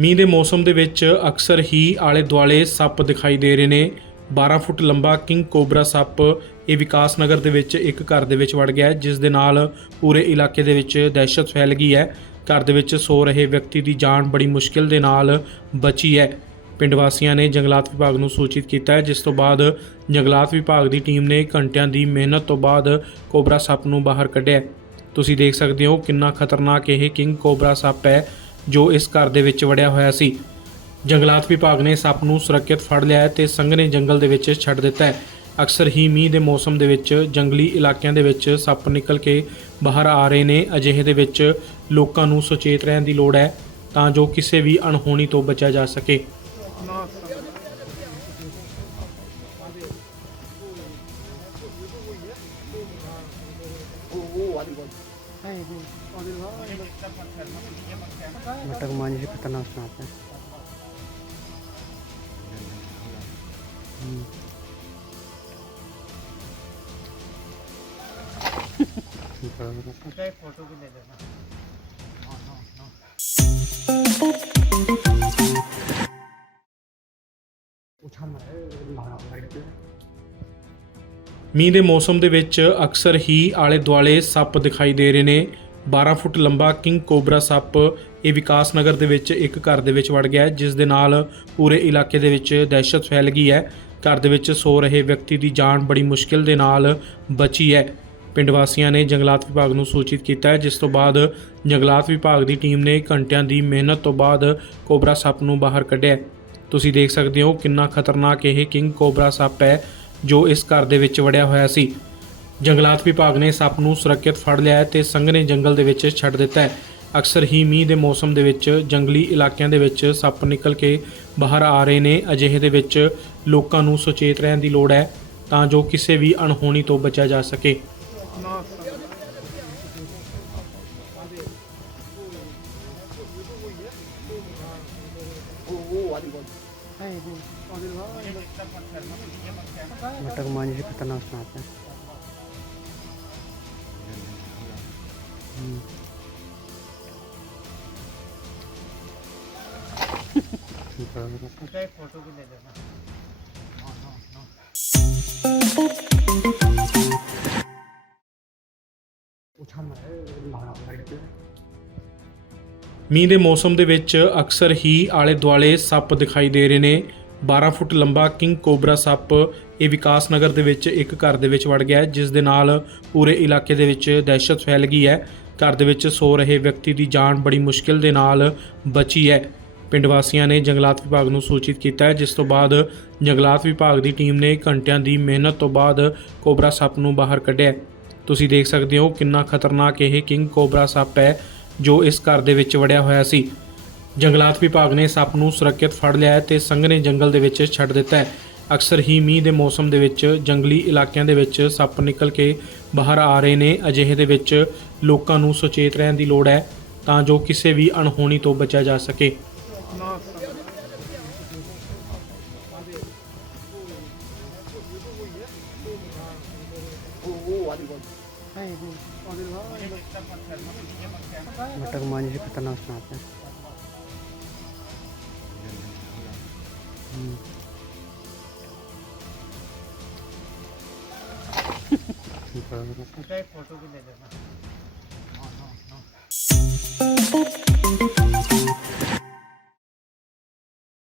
ਮੀਂਹ ਦੇ ਮੌਸਮ ਦੇ ਵਿੱਚ ਅਕਸਰ ਹੀ ਆਲੇ ਦੁਆਲੇ ਸੱਪ ਦਿਖਾਈ ਦੇ ਰਹੇ ਨੇ। 12 ਫੁੱਟ ਲੰਬਾ ਕਿੰਗ ਕੋਬਰਾ ਸੱਪ ਇਹ ਵਿਕਾਸ ਨਗਰ ਦੇ ਵਿੱਚ ਇੱਕ ਘਰ ਦੇ ਵਿੱਚ ਵੜ ਗਿਆ ਹੈ, ਜਿਸ ਦੇ ਨਾਲ ਪੂਰੇ ਇਲਾਕੇ ਦੇ ਵਿੱਚ ਦਹਿਸ਼ਤ ਫੈਲ ਗਈ ਹੈ। ਘਰ ਦੇ ਵਿੱਚ ਸੋ ਰਹੇ ਵਿਅਕਤੀ ਦੀ ਜਾਨ ਬੜੀ ਮੁਸ਼ਕਿਲ ਦੇ ਨਾਲ ਬਚੀ ਹੈ। ਪਿੰਡ ਵਾਸੀਆਂ ਨੇ ਜੰਗਲਾਤ ਵਿਭਾਗ ਨੂੰ ਸੂਚਿਤ ਕੀਤਾ ਹੈ ਜਿਸ ਤੋਂ ਬਾਅਦ ਜੰਗਲਾਤ ਵਿਭਾਗ ਦੀ ਟੀਮ ਨੇ ਘੰਟਿਆਂ ਦੀ ਮਿਹਨਤ ਤੋਂ ਬਾਅਦ ਕੋਬਰਾ ਸੱਪ ਨੂੰ ਬਾਹਰ ਕੱਢਿਆ ਤੁਸੀਂ ਦੇਖ ਸਕਦੇ ਹੋ ਕਿੰਨਾ ਖਤਰਨਾਕ ਇਹ ਕਿੰਗ ਕੋਬਰਾ ਸੱਪ ਹੈ, ਜੋ ਇਸ ਘਰ ਦੇ ਵਿੱਚ ਵੜਿਆ ਹੋਇਆ ਸੀ। ਜੰਗਲਾਤ ਵਿਭਾਗ ਨੇ ਸੱਪ ਨੂੰ ਸੁਰੱਖਿਅਤ ਫੜ ਲਿਆ ਹੈ ਤੇ ਸੰਘਣੇ ਜੰਗਲ ਦੇ ਵਿੱਚ ਛੱਡ ਦਿੱਤਾ ਹੈ। ਅਕਸਰ ਹੀ ਮੀਂਹ ਦੇ ਮੌਸਮ ਦੇ ਵਿੱਚ ਜੰਗਲੀ ਇਲਾਕਿਆਂ ਦੇ ਵਿੱਚ ਸੱਪ ਨਿਕਲ ਕੇ ਬਾਹਰ ਆ ਰਹੇ ਨੇ। ਅਜਿਹੇ ਦੇ ਵਿੱਚ ਲੋਕਾਂ ਨੂੰ ਸੁਚੇਤ ਰਹਿਣ ਦੀ ਲੋੜ ਹੈ ਤਾਂ ਜੋ ਕਿਸੇ ਵੀ ਅਣਹੋਣੀ ਤੋਂ ਬਚਿਆ ਜਾ ਸਕੇ। मटक मांझी से खतरनाक सांप है हम्म। बड़ा बड़ा। उछालना है लाना लाइट पे ਮੀਂਹ ਦੇ ਮੌਸਮ ਦੇ ਵਿੱਚ ਅਕਸਰ ਹੀ ਆਲੇ ਦੁਆਲੇ ਸੱਪ ਦਿਖਾਈ ਦੇ ਰਹੇ ਨੇ। 12 ਫੁੱਟ ਲੰਬਾ ਕਿੰਗ ਕੋਬਰਾ ਸੱਪ ਇਹ ਵਿਕਾਸ ਨਗਰ ਦੇ ਵਿੱਚ ਇੱਕ ਘਰ ਦੇ ਵਿੱਚ ਵੜ ਗਿਆ ਜਿਸ ਦੇ ਨਾਲ ਪੂਰੇ ਇਲਾਕੇ ਦੇ ਵਿੱਚ ਦਹਿਸ਼ਤ ਫੈਲ ਗਈ ਹੈ। ਘਰ ਦੇ ਵਿੱਚ ਸੋ ਰਹੇ ਵਿਅਕਤੀ ਦੀ ਜਾਨ ਬੜੀ ਮੁਸ਼ਕਿਲ ਦੇ ਨਾਲ ਬਚੀ ਹੈ। ਪਿੰਡ ਵਾਸੀਆਂ ਨੇ ਜੰਗਲਾਤ ਵਿਭਾਗ ਨੂੰ ਸੂਚਿਤ ਕੀਤਾ ਹੈ, ਜਿਸ ਤੋਂ ਬਾਅਦ ਜੰਗਲਾਤ ਵਿਭਾਗ ਦੀ ਟੀਮ ਨੇ ਘੰਟਿਆਂ ਦੀ ਮਿਹਨਤ ਤੋਂ ਬਾਅਦ ਕੋਬਰਾ ਸੱਪ ਨੂੰ ਬਾਹਰ ਕੱਢਿਆ ਤੁਸੀਂ ਦੇਖ ਸਕਦੇ ਹੋ ਕਿੰਨਾ ਖਤਰਨਾਕ ਇਹ ਕਿੰਗ ਕੋਬਰਾ ਸੱਪ ਹੈ। ਜੋ ਇਸ ਘਰ ਦੇ ਵਿੱਚ ਵੜਿਆ ਹੋਇਆ ਸੀ ਜੰਗਲਾਤ ਵਿਭਾਗ ਨੇ ਸੱਪ ਨੂੰ ਸੁਰੱਖਿਅਤ ਫੜ ਲਿਆ ਹੈ ਤੇ ਸੰਘਣੇ ਜੰਗਲ ਦੇ ਵਿੱਚ ਛੱਡ ਦਿੱਤਾ ਹੈ ਅਕਸਰ ਹੀ ਮੀਂਹ ਦੇ ਮੌਸਮ ਦੇ ਵਿੱਚ ਜੰਗਲੀ ਇਲਾਕਿਆਂ ਦੇ ਵਿੱਚ ਸੱਪ ਨਿਕਲ ਕੇ ਬਾਹਰ ਆ ਰਹੇ ਨੇ ਅਜਿਹੇ ਦੇ ਵਿੱਚ ਲੋਕਾਂ ਨੂੰ ਸੁਚੇਤ ਰਹਿਣ ਦੀ ਲੋੜ ਹੈ ਤਾਂ ਜੋ ਕਿਸੇ ਵੀ ਅਣਹੋਣੀ ਤੋਂ ਬਚਿਆ ਜਾ ਸਕੇ मटक मांझी से खतरनाक सांप है हम्म। बड़ा बड़ा। उछालना है लाना लाइट पे ਮੀਂਹ ਦੇ ਮੌਸਮ ਦੇ ਵਿੱਚ ਅਕਸਰ ਹੀ ਆਲੇ ਦੁਆਲੇ ਸੱਪ ਦਿਖਾਈ ਦੇ ਰਹੇ ਨੇ। 12 ਫੁੱਟ ਲੰਬਾ ਕਿੰਗ ਕੋਬਰਾ ਸੱਪ ਇਹ ਵਿਕਾਸ ਨਗਰ ਦੇ ਵਿੱਚ ਇੱਕ ਘਰ ਦੇ ਵਿੱਚ ਵੜ ਗਿਆ ਜਿਸ ਦੇ ਨਾਲ ਪੂਰੇ ਇਲਾਕੇ ਦੇ ਵਿੱਚ ਦਹਿਸ਼ਤ ਫੈਲ ਗਈ ਹੈ। ਘਰ ਦੇ ਵਿੱਚ ਸੋ ਰਹੇ ਵਿਅਕਤੀ ਦੀ ਜਾਨ ਬੜੀ ਮੁਸ਼ਕਿਲ ਦੇ ਨਾਲ ਬਚੀ ਹੈ। ਪਿੰਡ ਵਾਸੀਆਂ ਨੇ ਜੰਗਲਾਤ ਵਿਭਾਗ ਨੂੰ ਸੂਚਿਤ ਕੀਤਾ ਹੈ, ਜਿਸ ਤੋਂ ਬਾਅਦ ਜੰਗਲਾਤ ਵਿਭਾਗ ਦੀ ਟੀਮ ਨੇ ਘੰਟਿਆਂ ਦੀ ਮਿਹਨਤ ਤੋਂ ਬਾਅਦ ਕੋਬਰਾ ਸੱਪ ਨੂੰ ਬਾਹਰ ਕੱਢਿਆ ਤੁਸੀਂ ਦੇਖ ਸਕਦੇ ਹੋ ਕਿੰਨਾ ਖਤਰਨਾਕ ਇਹ ਕਿੰਗ ਕੋਬਰਾ ਸੱਪ ਹੈ। ਜੋ ਇਸ ਘਰ ਦੇ ਵਿੱਚ ਵੜਿਆ ਹੋਇਆ ਸੀ। ਜੰਗਲਾਤ ਵਿਭਾਗ ਨੇ ਸੱਪ ਨੂੰ ਸੁਰੱਖਿਅਤ ਫੜ ਲਿਆ ਹੈ ਤੇ ਸੰਘਣੇ ਜੰਗਲ ਦੇ ਵਿੱਚ ਛੱਡ ਦਿੱਤਾ ਹੈ। ਅਕਸਰ ਹੀ ਮੀਂਹ ਦੇ ਮੌਸਮ ਦੇ ਵਿੱਚ ਜੰਗਲੀ ਇਲਾਕਿਆਂ ਦੇ ਵਿੱਚ ਸੱਪ ਨਿਕਲ ਕੇ ਬਾਹਰ ਆ ਰਹੇ ਨੇ। ਅਜਿਹੇ ਦੇ ਵਿੱਚ ਲੋਕਾਂ ਨੂੰ ਸੁਚੇਤ ਰਹਿਣ ਦੀ ਲੋੜ ਹੈ ਤਾਂ ਜੋ ਕਿਸੇ ਵੀ ਅਣਹੋਣੀ ਤੋਂ ਬਚਿਆ ਜਾ ਸਕੇ। मटक मांझी से खतरनाक सांप है हम्म। बड़ा बड़ा।